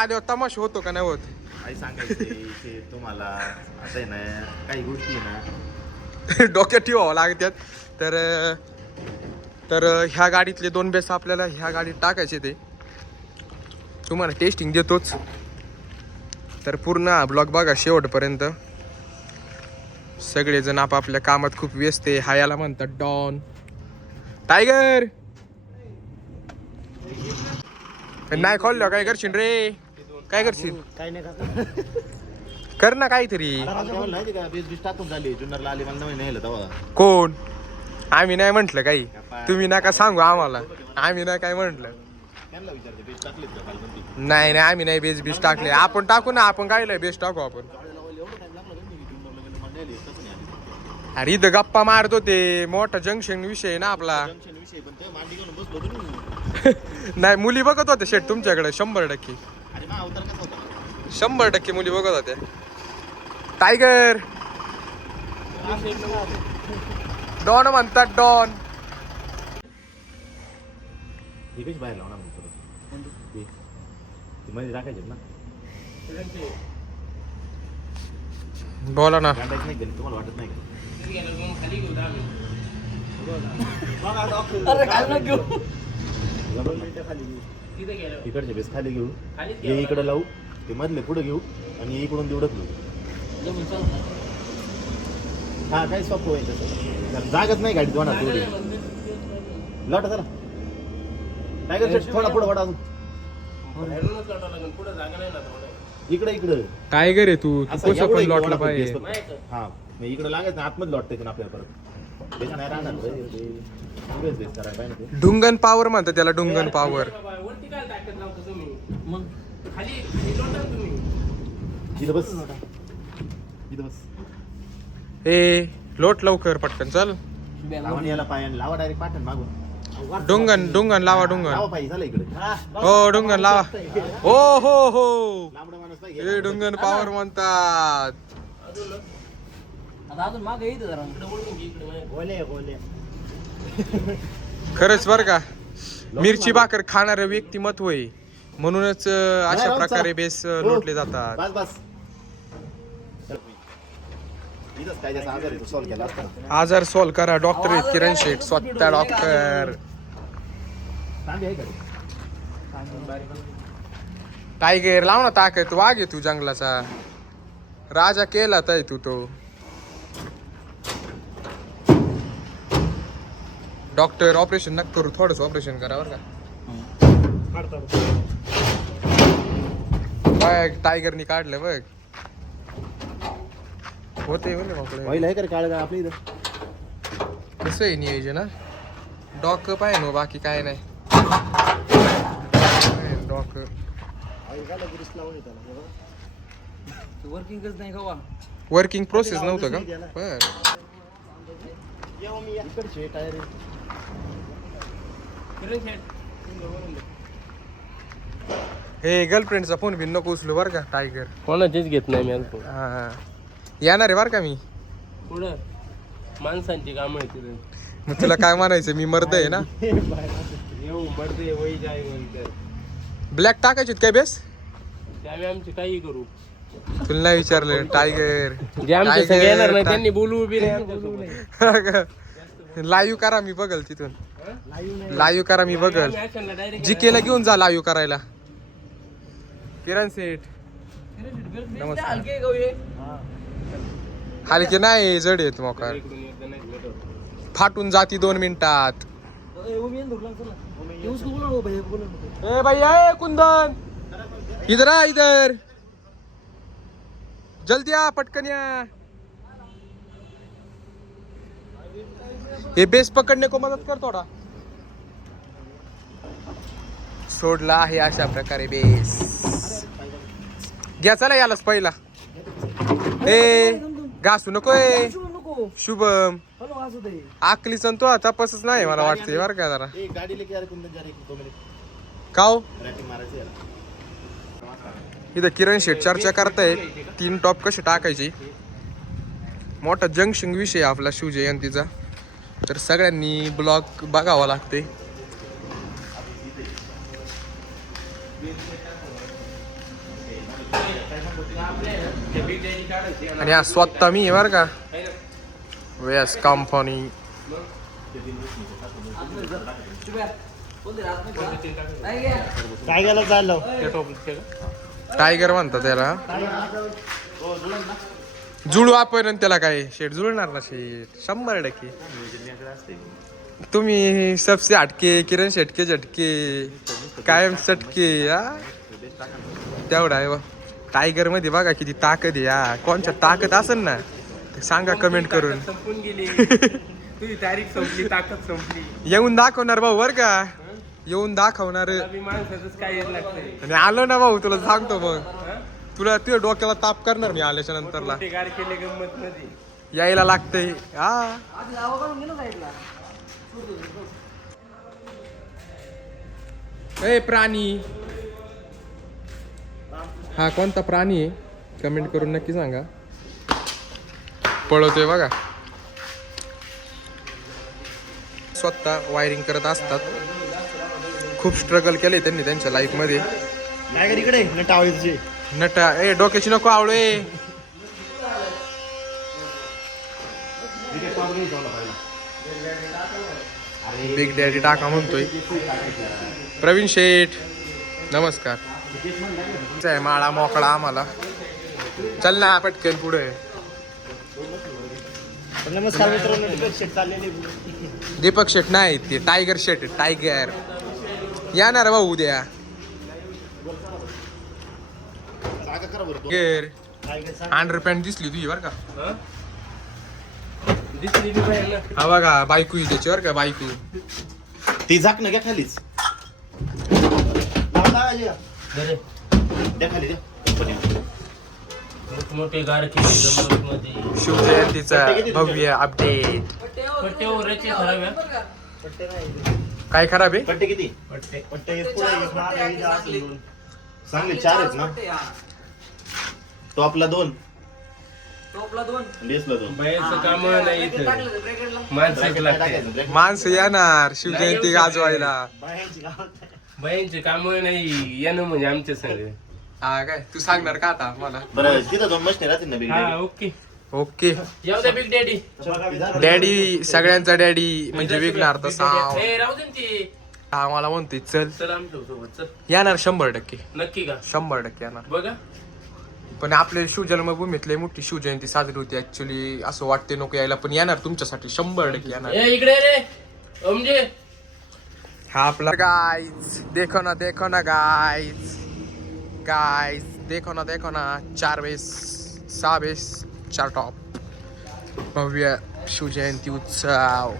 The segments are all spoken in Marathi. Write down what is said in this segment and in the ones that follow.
आले तमाशा होतो का नाही होत? काही सांगायचे तुम्हाला असं आहे ना, काही गोष्टी आहे ना डोक्यात ठेवावं लागतात. तर तर ह्या गाडीतले 2 बेस आपल्याला ह्या गाडीत टाकायचे. ते तुम्हाला टेस्टिंग देतोच. तर पूर्ण ब्लॉग बघा शेवटपर्यंत. सगळेजण आपापल्या कामात खूप व्यस्त आहे. हा याला म्हणतात डॉन टायगर. नाही खोललं काय करशील रे? काय करशील? काही नाही कर ना काहीतरी. टाकून झाली जुन्नरला आली मला नाही तेव्हा. कोण? आम्ही नाही म्हंटल काही. तुम्ही नका सांगू आम्हाला. आम्ही नाही काय म्हंटल. त्यांना विचारते बेस टाकलीत का काल म्हणते. नाही नाही आम्ही नाही बेस टाकले. आपण टाकू ना. आपण काय बेस टाकू आपण. अरे इथं गप्पा मारत होते. मोठा जंक्शन विषय ना आपला. विषय पण ते मांडी घेऊन बसलो होतो. नाही मुली बघत होत्या शेट तुमच्याकडे 100%. अरे मग अवतार कसा होता? 100% मुली बघत होत्या. टायगर डॉन म्हणतात डॉन. ही कशी बाहेर लावणार मग ती मध्ये टाकायचे ना. बोला ना. गांडायचं नाही केलं तुम्हाला वाटत नाही का? इकडचे बेस खाली घेऊ. हे इकडे लावू. ते मधले पुढे घेऊ आणि इकडून तेवढंच घेऊ. हा काही सोपं होईल तसं. जागच नाही गाडीत होणार तेवढी. लॉट चला टायगर थोडा पुढे वाटा अजून. इकडे इकडे टायगर आहे तू. कसं पण लॉटला पाहिजे. हा मग इकडे लागायचं आपल्यामध्ये लॉट आपल्याला परत. त्याच्या नाही राहणार. डुंगन पावर म्हणतात त्याला. डुंगन पावर. इथं बस इथं बस. ए लोट लवकर पटकन चल. लावा याला पायाने लावा डायरेक्ट पाठन मागून. डुंगन लावा डुंगन. लावा पाहिजे झालं इकडे. हो डुंगन लावा. हो हो हो लांबडा माणूस हे पाहिजे. डुंगन पावर म्हणतात. खरंच बर का. मिरची भाकर खाणारं व्यक्तिमत्व आहे. म्हणूनच अशा प्रकारे बेस लोटले जातात. बस बस. इथंच काय त्याचा आजार आहे तो सॉल्व्ह केला असता. आजार सॉल्व करा. डॉक्टर आहेत किरण शेठ. स्वतः डॉक्टर. तांबे आहे का रे? टायगर लाव ना ताकद. वाघ आहे तू जंगलाचा. राजा केला ताई तू तो. डॉक्टर ऑपरेशन नका करू. थोडंच ऑपरेशन करा बरं का. बघ टायगरनी काढलं बघ. होते पहिलं आहे का रे काळ आपल्या इथं? कसं आहे नियोजन हा. डॉक पाहिजे मग बाकी काय नाही. डॉक वर्किंगच नाही का? वर्किंग प्रोसेस नव्हतं का? बर. इकडचे टायर हे गर्लफ्रेंडचा फोन बिन नको उचलू बरं का टायगर. कोणाचीच घेत नाही मी अजून. हा येणार आहे बरं का मी. पुढं माणसांची कामं आहे तिथे. मग तुला काय म्हणायचं? मी मर्द आहे ना. येऊ मरते वही जाय म्हणतात. ब्लॅक टाकायचे काय बेस? त्यावेळी आमची काही करू. तुला नाही विचारलं टायगर. जे आमच्या संग येणार नाही त्यांनी बोलू बी नाही. लाईव्ह करा मी बघल तिथून. लाईव्ह करा मी बघल. जीकेला घेऊन जा लाईव्ह करायला. किरण सेठ नमस्कार. हलके नाही जड येत मोकार. फाटून जाती 2 मिनिटात. ए भैया कुंदन इधर आ इधर. जल्दी आ पटकन या. हे बेस पकडने को मदत कर थोडा. सोडला आहे अशा प्रकारे बेस. घ्या चला यालाच पहिला. ए घासू नकोय. शुभम आकलीचा तो तपासच नाही मला वाटतंय बरं का जरा. गाडी लेके यार कुंदन जा रे तो मेरे काव. रॅपिंग मारायची याला. इथं किरण शेठ चर्चा करतायत 3 टॉप कसे टाकायचे. मोठा जंक्शन विषय आपला शिवजयंतीचा. तर सगळ्यांनी ब्लॉग बघावा लागते. आणि हा स्वतः मी आहे बरं का वेस कंपनी. काय गेलं चाललं टायगर म्हणतात त्याला. जुळू आपण आणि त्याला काय शेट जुळणार ना शेट 100%. तुम्ही सबसे हटके किरण शेटके झटके कायम चटके हा तेवढा आहे. टायगर मध्ये बघा किती ताकद आहे. या कोणच्या ताकद असेल ना ते सांगा कमेंट करून. संपून गेली तुझी तारीख संपली, ताकद संपली. येऊन दाखवणार भाऊ बर का, येऊन दाखवणार. अभी माणसाचंच काय येत लागतंय. आणि आलो ना भाऊ तुला सांगतो मग, तुला तुझ्या डोक्याला ताप करणार मी आल्याच्या नंतरला. मोठे गाड केले गंमत मध्ये यायला लागतंय हा. ए प्राणी, हा कोणता प्राणी आहे कमेंट करून नक्की सांगा. पळवतोय बघा. स्वतः वायरिंग करत असतात. खूप स्ट्रगल केले त्यांनी त्यांच्या लाईफ मध्ये. काय इकडे टावायचे नटा ए डोक्याची नको आवळे. बिग डॅडी टाका म्हणतोय. प्रवीण शेठ नमस्कार. माळा मोकळा आम्हाला. चल ना पटकन पुढे. नमस्कार मित्रांनो, चाललेले दीपक शेठ नाही ते टायगर शेठ टायगर. येणार भाऊ उद्या. अंडरपॅन्ट दिसली तुझी बर का. दिसली बी बाहेर ना. हा बघा बायको त्याची बर का बायको. ती झाक ना घ्या खालीच द्या खाली द्या. मोठे गाड केले गंमत मध्ये. शिवजयंतीचा भव्य अपडेट. पट्टे ओराचे खराब आहे. काय खराब आहे. पट्टे किती पट्टे पट्टे चांगले 4 आहेत ना. तो आपला 2 बेसला 2. बाहेरचं काम नाही इथं. माणसं लागते. माणसं येणार शिवजयंती गाजवायला. बायांचे काम नाही येणं म्हणजे आमच्या संग. हा काय तू सांगणार का आता मला. बरं तिथं 2 मशने राहतील ना बिग हा ओके. ओके येऊ द्या बिग डॅडी. डॅडी सगळ्यांचा डॅडी म्हणजे विकणार तसा. ए राहू दे ना ती. हा मला म्हणतोय चल चल आमच्या सोबत चल. येणार 100% नक्की का. 100% येणार. बघा पण आपल्या शिवजन्मभूमीतले मोठी शिवजयंती साजरी होती ऍक्च्युली. असं वाटते नको यायला पण येणार तुमच्यासाठी 100% येणार. ए इकडे रे म्हणजे हा आपला गाइस देखो ना गाइस गाइस देखो ना 4 बेस 6 बेस 4 टॉप भव्य शिवजयंती उत्सव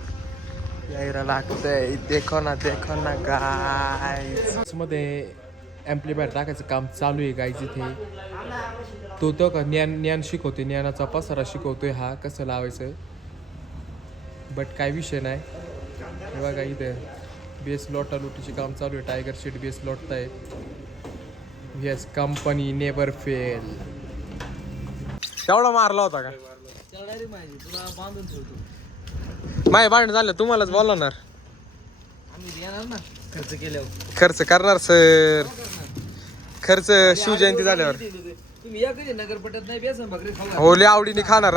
यायला लागतंय. देखो ना गाइस. मध्ये ॲम्प्लिफायर टाकायचं काम चालू आहे गाइस इथे. तो का ज्ञान शिकवते, ज्ञानाचा पसारा शिकवतोय हा कसं लावायचं. बट काय विषय नाही. हे बघा इथे बेस लोटालुटीचे काम चालू आहे. टायगर शेट बेस लोटताय. Yes company never fail. केवढा मारला होता का. माय भांडण झालं तुम्हालाच बोलवणार. खर्च करणार सर. खर्च शिवजयंती झाल्यावर होले आवडीने खाणार.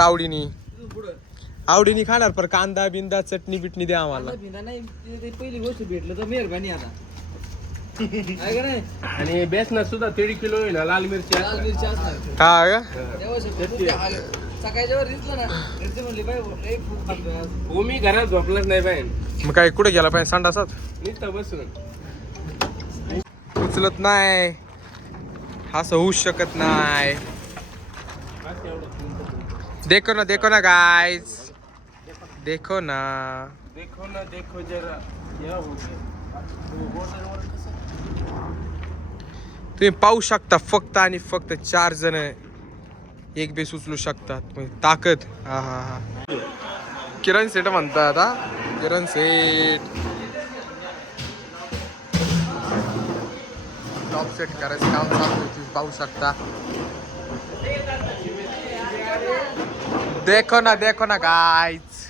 आवडीने खाणार पर कांदा बिंदा चटणी बिटणी द्या आम्हाला. पहिली गोष्ट भेटलं तर मेहरबानी आता. आणि बेसना सुद्धा 3 किलो आहे ना लाल मिरची. लाल मिरची असणार. हा का सकाळच्या वर दिसलं ना घरचे म्हणले बाई खूप खातोय आज. हो मी घरात झोपलंच नाही बाहेर. मग काय कुठे गेला पाहिजे संडासात. नुसतं बसून. उचलत नाही असं होऊच शकत नाही. देखो ना गाइस देखो ना जरा या हो गया. तुम्ही पाहू शकता फक्त आणि फक्त 4 जण एक बेस उचलू शकतात. म्हणजे ताकद. हा हा हा किरण सेठ म्हणतात. हा किरण सेठ टॉप सेट करायचं काम चालू आहे. तुम्ही पाहू शकता. देखो ना गाइस.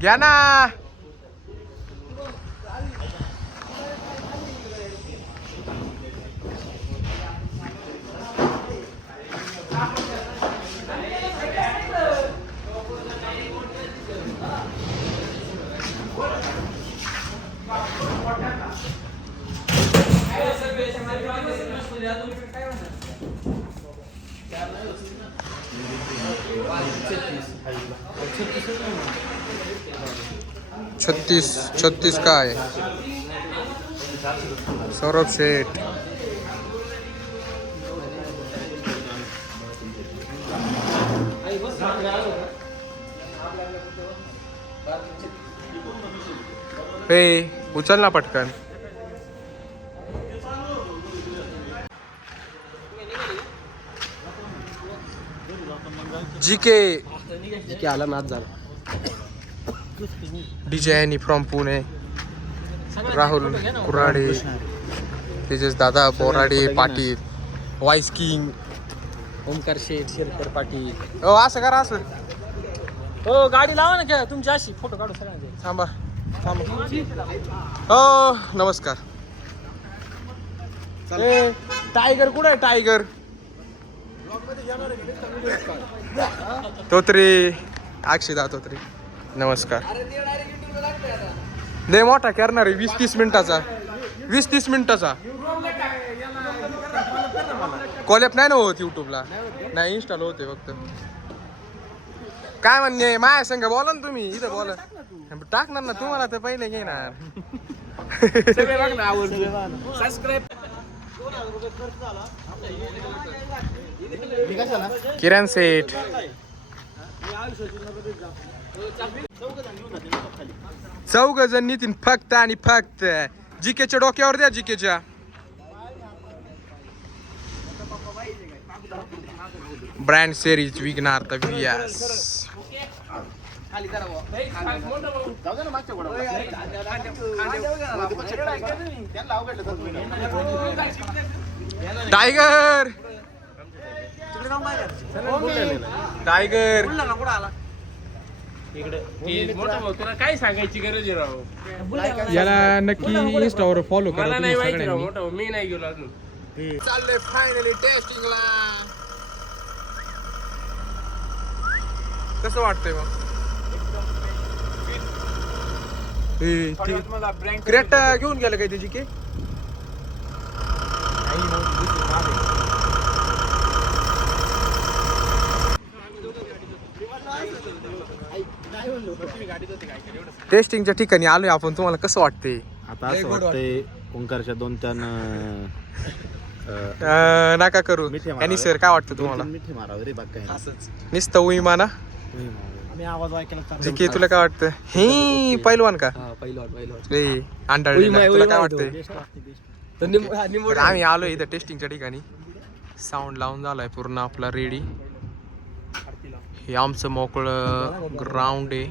घ्या ना छत्तीस काय सौरभ शेठ. हे उचल ना पटकन. जीके आला मॅच झाला. डीजे फ्रॉम पुणे, राहुल कुराडे, तेजस दादा बोराडे पाटील, वाईस किंग, ओमकार शेठ, शेरकर पाटील. ओ असं करा असं. हो गाडी लावा ना क्या तुमची अशी फोटो काढू सगळ्यांचे. थांबा हो नमस्कार. ए, टायगर कुठे आहे टायगर? तोत्रे अक्षदा तोत्रे नमस्कार. लय मोठा करणार आहे 20-30 मिनिटाचा. 20-30 मिनिटाचा कॉलेप नाही ना होत युट्यूबला. नाही इन्स्टॉल होते फक्त. काय म्हणणे माया संग बोला ना तुम्ही. इथं बोला टाकणार ना तुम्हाला तर पहिले घेणार. किरण सेठ चौघ जण नितीन फक्त आणि फक्त. जीकेच्या डोक्यावर द्या. जीकेच्या ब्रँड सिरीज विकणार तर VS. टायगर टायगर तुला काय सांगायची गरज आहे राव. याला नक्की इंस्टावर फॉलो करा. मला नाही माहिती राव मोठा भाऊ. मी नाही गेलो अजून. चाललंय फायनली टेस्टिंगला. कसं वाटतंय मग? क्रेट घेऊन गेलं काय त्याची के? टेस्टिंगच्या ठिकाणी आलोय आपण. तुम्हाला कसं वाटतंय? आता असं वाटतंय ओंकारच्या 2-3 नका करू. मिठी मारावे. आणि सर काय वाटतं तुम्हाला? मिठी मारावं रे बाग काय. नुसतं उईमाना. आवाज ऐकायला जीके तुला काय वाटतं? हे पैलवान का? पहिलं ए अंडाळ तुला काय वाटतंय? निंबू तर आम्ही आलोय इथं टेस्टिंगच्या ठिकाणी. साऊंड लावून झालाय पूर्ण आपला रेडी. हे आमचं मोकळं ग्राउंड आहे.